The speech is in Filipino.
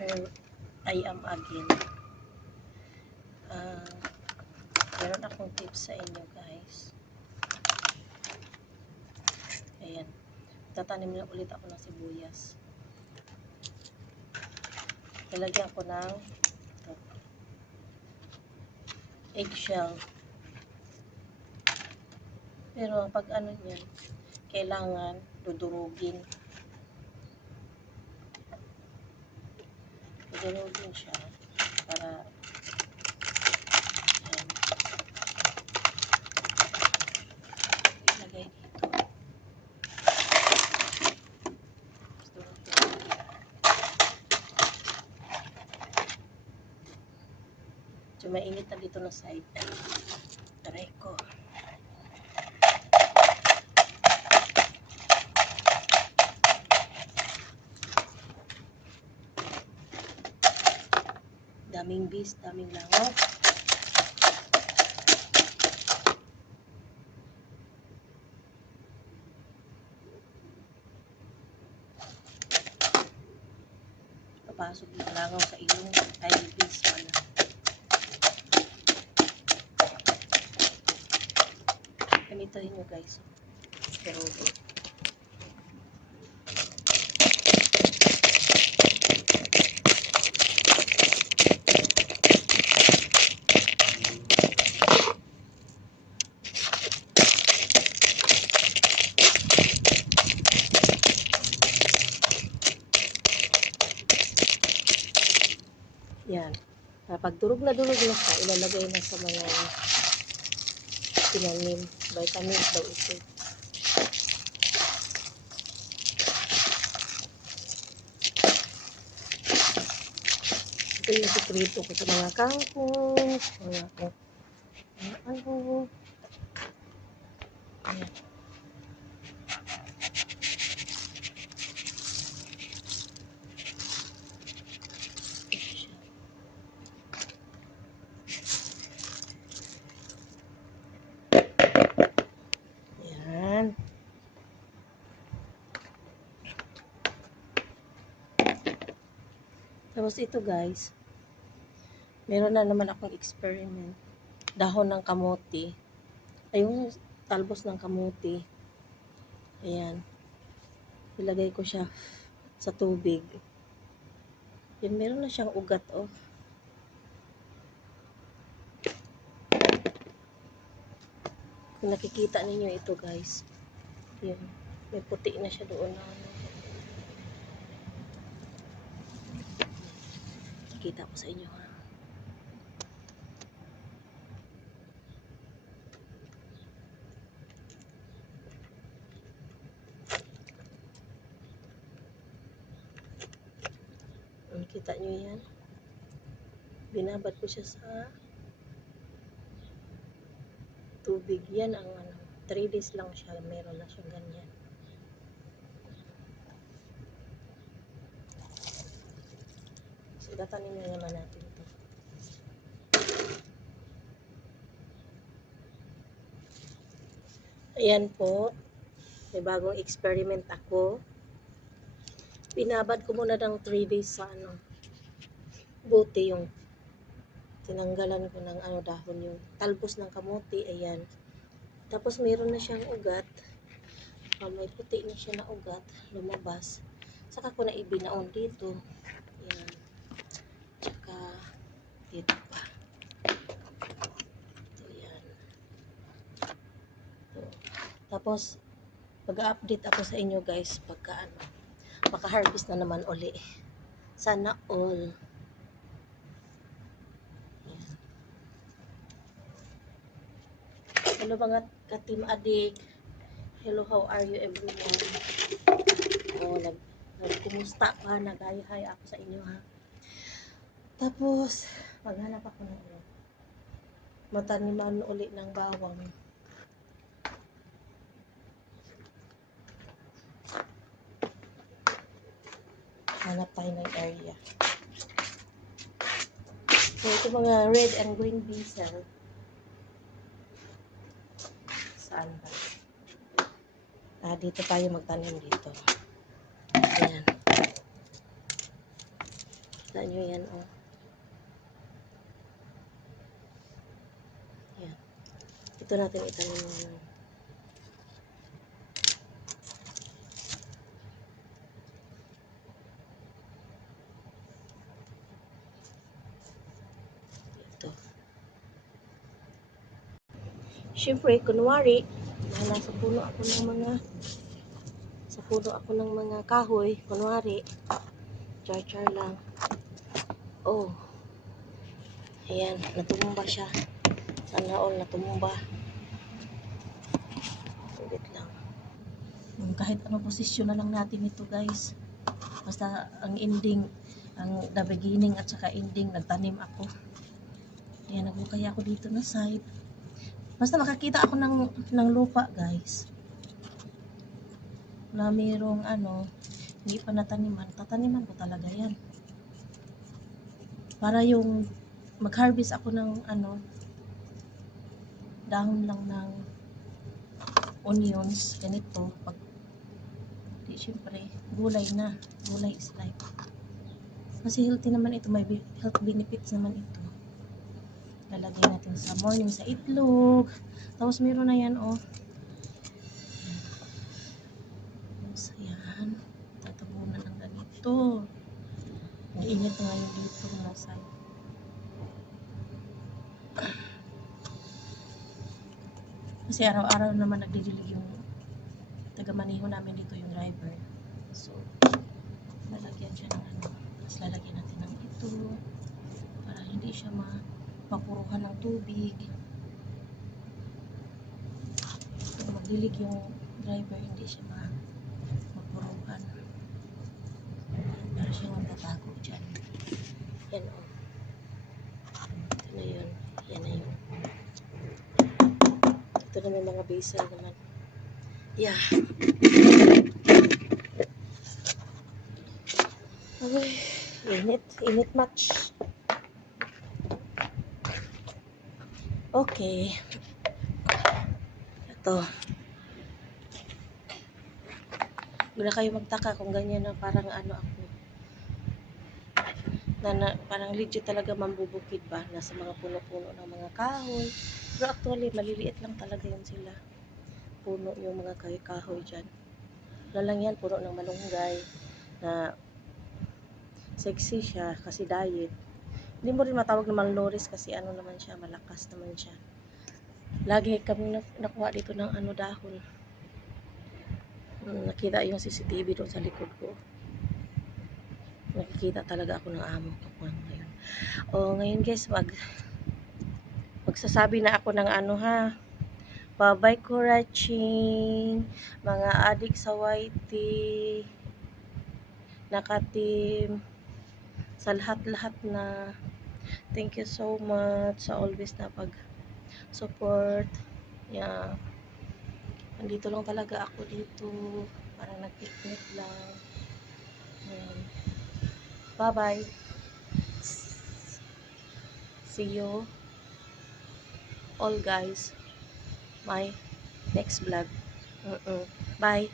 Here I am again. Meron akong tips sa inyo guys. Ayan. Tatanim na ulit ako ng sibuyas. Lalagyan ko ng eggshell. Pero pag ano niyan, kailangan dudurugin. Dudurugin siya para ayan, ilagay dito. So, mainit na dito na side. Taray ko. Daming bees, daming langaw. Papasok yung langaw sa ilong. Ay, bees pala. Ganitohin nyo guys. Pero yan. Kapag durog na siya, ilalagay na sa mga tinanim. Vitamins daw ito. Ito yung sekreto ko sa mga kangkong, mga ano. Ayan. Tapos ito guys, meron na naman akong experiment. Dahon ng kamote. Ay, yung talbos ng kamote. Ayan. Ilagay ko siya sa tubig. Yan, meron na siyang ugat, oh. Kung nakikita ninyo ito guys. Yan. May puti na siya doon na ano. Kita ko sa inyo ha. Kita nyo yan. Binabad ko siya sa tubig. Yan ang ano. 3 days lang siya. Meron na siyang ganyan. So, tatanim na naman natin ito. Ayan po. May bagong experiment ako. Binabad ko muna ng 3 days sa ano. Buti yung tinanggalan ko ng ano dahon yung talbos ng kamote. Ayan. Tapos meron na siyang ugat. May puti na siya na ugat. Lumabas. Saka ko na ibinaon dito. Ayan. Tsaka dito pa. Ito yan. Ito. Tapos mag-update ako sa inyo guys pagka ano, maka-harvest na naman uli. Sana all. Ayan. Hello mga ka-team adik. Hello, how are you everyone? Oh, nagkumusta pa, nag-hi ako sa inyo ha. Tapos, maghanap ako ng mataniman uli ng bawang. Hanap tayo ng area. So, ito mga red and green basil. Saan ba? Dito tayo magtanim dito. Ayan. nyo yan, oh. Yan. Ito natin itanim ngayon. Ito. Siyempre, kunwari, nasa puno ako ng mga kahoy, kunwari, char lang. Oh. Ayan, natumba siya. Sana all natumba. Ulit lang. Kahit anong posisyon na lang natin ito, guys. Basta ang ending, the beginning at saka ending, nagtanim ako. Ayan, nagbukay ako dito na side. Basta makakita ako ng lupa, guys. Na mayroong hindi pa nataniman. Tataniman ko talaga yan. Para yung mag-harvest ako ng dahon lang ng onions, ganito. Pag di, syempre, gulay na. Gulay is life. Kasi healthy naman ito. May health benefits naman ito. Lalagay natin sa morning sa itlog. Tapos meron na yan, oh. Tapos, yan. Tatabunan ng ganito. Ang init na ngayon dito na side. Kasi araw-araw naman nagdidilig yung taga-maniho namin dito, yung driver. So, lalagyan siya ng tapos lalagyan natin ng ito para hindi siya mapuruhan ng tubig. Kung magdilig yung driver, hindi siya mapuruhan. Para siya magtatago dyan. Yan, o. Ito na yun. Yan na yun. Ito na may mga basil naman. Yeah. Ay, init much. Okay. Ito. Huwag na kayo magtaka kung ganyan na parang ako. Parang legit talaga mambubukid ba? Nasa mga puno-puno ng mga kahoy. Pero actually, maliliit lang talaga yun sila. Puno yung mga kahoy dyan. Wala lang yan, puno ng malunggay na sexy siya kasi diet. Hindi mo rin matawag na malnourished kasi naman siya, malakas naman siya. Lagi kami nakuha dito ng dahon. Nakita yung CCTV doon sa likod ko. Nakikita talaga ako ng amo ko ngayon. Ngayon guys, magsasabi na ako ng ha. Bye-bye Kuraching, mga adik sa YT, nakatim, sa lahat-lahat na. Thank you so much sa always na pag-support. Yeah. Nandito lang talaga ako dito. Parang nag-picnic lang. Bye-bye. See you all guys. My next vlog. Bye.